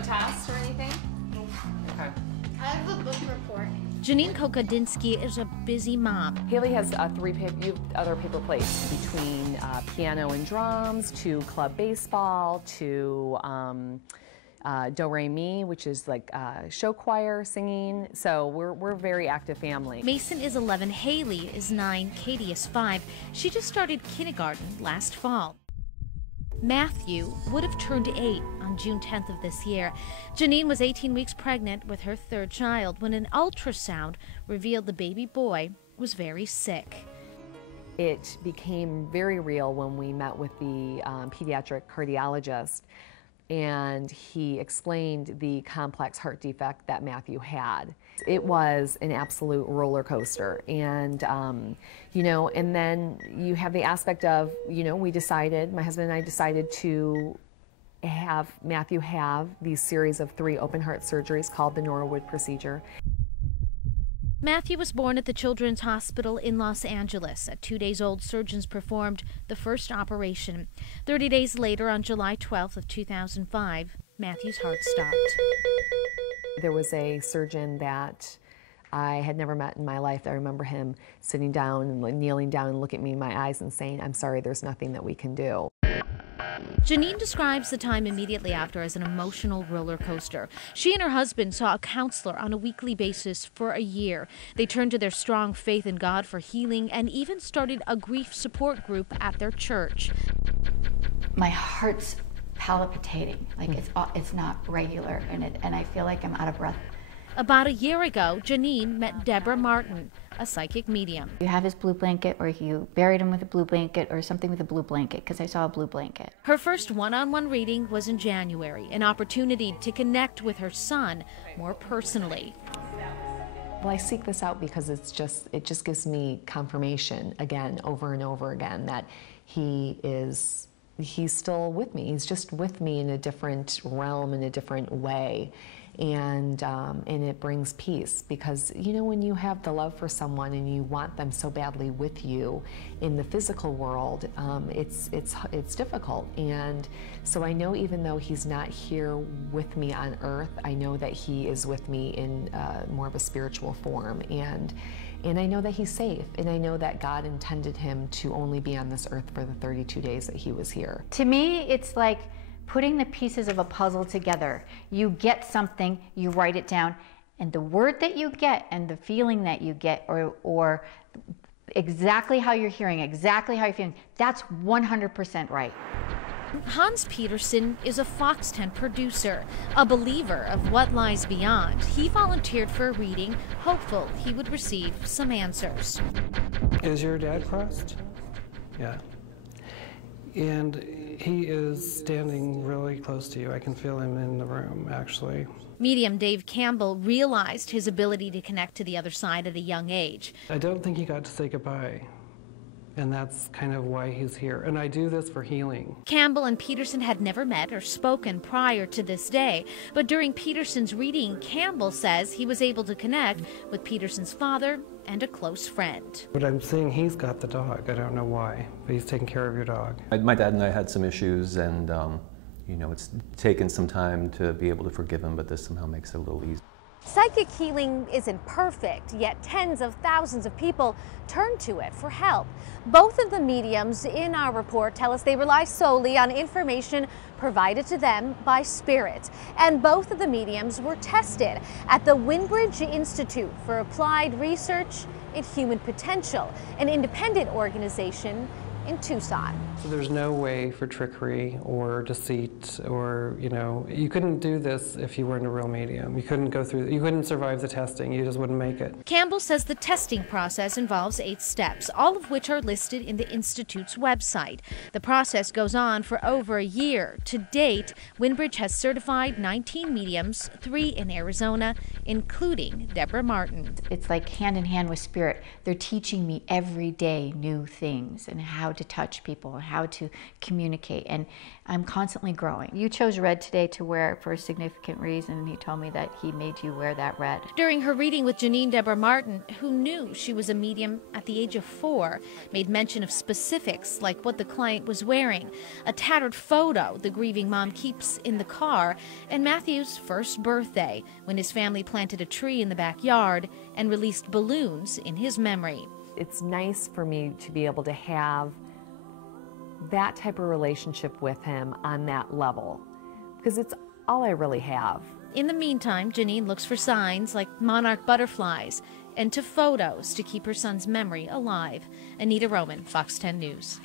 a test or anything? Okay. I have a book report. Janine Kokodinsky is a busy mom. Haley has other paper plates, between piano and drums, to club baseball, to do re mi, which is like show choir singing. So we're a very active family. Mason is 11, Haley is 9, Katie is 5. She just started kindergarten last fall. Matthew would have turned 8 on June 10th of this year. Janine was 18 weeks pregnant with her third child when an ultrasound revealed the baby boy was very sick. It became very real when we met with the pediatric cardiologist, and he explained the complex heart defect that Matthew had. It was an absolute roller coaster, and you know, and then you have the aspect of, you know, we decided, my husband and I decided to have Matthew have these series of 3 open heart surgeries called the Norwood procedure. Matthew was born at the Children's Hospital in Los Angeles. At 2 days old, surgeons performed the first operation. 30 days later, on July 12th of 2005, Matthew's heart stopped. There was a surgeon that I had never met in my life. I remember him sitting down and kneeling down and looking at me in my eyes and saying, "I'm sorry, there's nothing that we can do." Janine describes the time immediately after as an emotional roller coaster. She and her husband saw a counselor on a weekly basis for a year. They turned to their strong faith in God for healing and even started a grief support group at their church. My heart's palpitating, like it's not regular, and I feel like I'm out of breath. About a year ago, Janine met Debra Martin, a psychic medium. You have his blue blanket, or you buried him with a blue blanket, or something with a blue blanket, because I saw a blue blanket. Her first one-on-one reading was in January, an opportunity to connect with her son more personally. Well, I seek this out because it just gives me confirmation again, over and over again, that he's still with me. He's just with me in a different realm, in a different way. And it brings peace, because, you know, when you have the love for someone and you want them so badly with you in the physical world, it's difficult. And so I know, even though he's not here with me on earth, I know that he is with me in more of a spiritual form. And I know that he's safe, and I know that God intended him to only be on this earth for the 32 days that he was here. To me, it's like putting the pieces of a puzzle together. You get something, you write it down, and the word that you get and the feeling that you get, or exactly how you're hearing, exactly how you're feeling, that's 100% right. Hans Peterson is a Fox 10 producer, a believer of what lies beyond. He volunteered for a reading, hopeful he would receive some answers. Is your dad crossed? Yeah. And he is standing really close to you. I can feel him in the room, actually. Medium Dave Campbell realized his ability to connect to the other side at a young age. I don't think he got to say goodbye, and that's kind of why he's here. And I do this for healing. Campbell and Peterson had never met or spoken prior to this day, but during Peterson's reading, Campbell says he was able to connect with Peterson's father and a close friend. But I'm seeing he's got the dog. I don't know why, but he's taking care of your dog. My dad and I had some issues, and you know, it's taken some time to be able to forgive him, but this somehow makes it a little easier. Psychic healing isn't perfect, yet tens of thousands of people turn to it for help. Both of the mediums in our report tell us they rely solely on information provided to them by spirit. And both of the mediums were tested at the Winbridge Institute for Applied Research in Human Potential, an independent organization in Tucson. So there's no way for trickery or deceit, or, you know, you couldn't do this if you weren't a real medium. You couldn't go through, you couldn't survive the testing, you just wouldn't make it. Campbell says the testing process involves 8 steps, all of which are listed in the Institute's website. The process goes on for over a year. To date, Winbridge has certified 19 mediums, 3 in Arizona, including Debra Martin. It's like hand in hand with spirit. They're teaching me every day new things and how to touch people, how to communicate, and I'm constantly growing. You chose red today to wear for a significant reason, and he told me that he made you wear that red. During her reading with Debra Martin, who knew she was a medium at the age of 4, made mention of specifics like what the client was wearing, a tattered photo the grieving mom keeps in the car, and Matthew's first birthday, when his family planted a tree in the backyard and released balloons in his memory. It's nice for me to be able to have that type of relationship with him on that level, because it's all I really have. In the meantime, Janine looks for signs like monarch butterflies and to photos to keep her son's memory alive. Anita Roman, Fox 10 News.